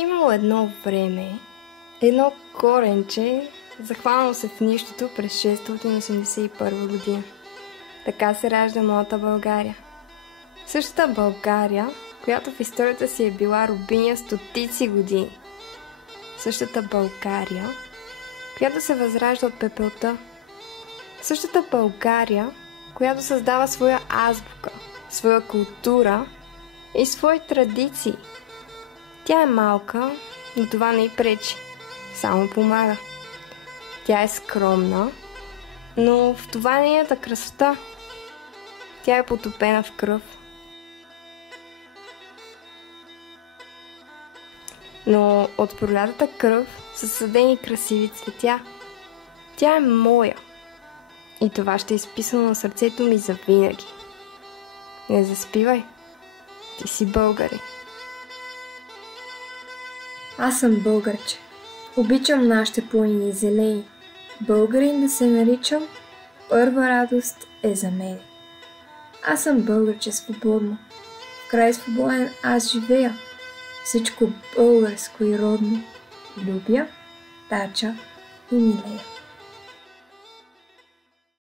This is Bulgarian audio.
Имало едно време, едно коренче, захванало се в нищото през 681 година. Така се ражда моята България. Същата България, която в историята си е била робиня стотици години. Същата България, която се възражда от пепелта. Същата България, която създава своя азбука, своя култура и свои традиции. Тя е малка, но това не й пречи, само помага. Тя е скромна, но в това не е нейната красота. Тя е потопена в кръв. Но от пролятата кръв са съдени красиви цветя. Тя е моя. И това ще е изписано на сърцето ми завинаги. Не заспивай. Ти си българин. Аз съм българче. Обичам нашите планини и зелени. Българин да се наричам, първа радост е за мен. Аз съм българче свободно. В край свободен аз живея. Всичко българско и родно. Любя, тача и милея.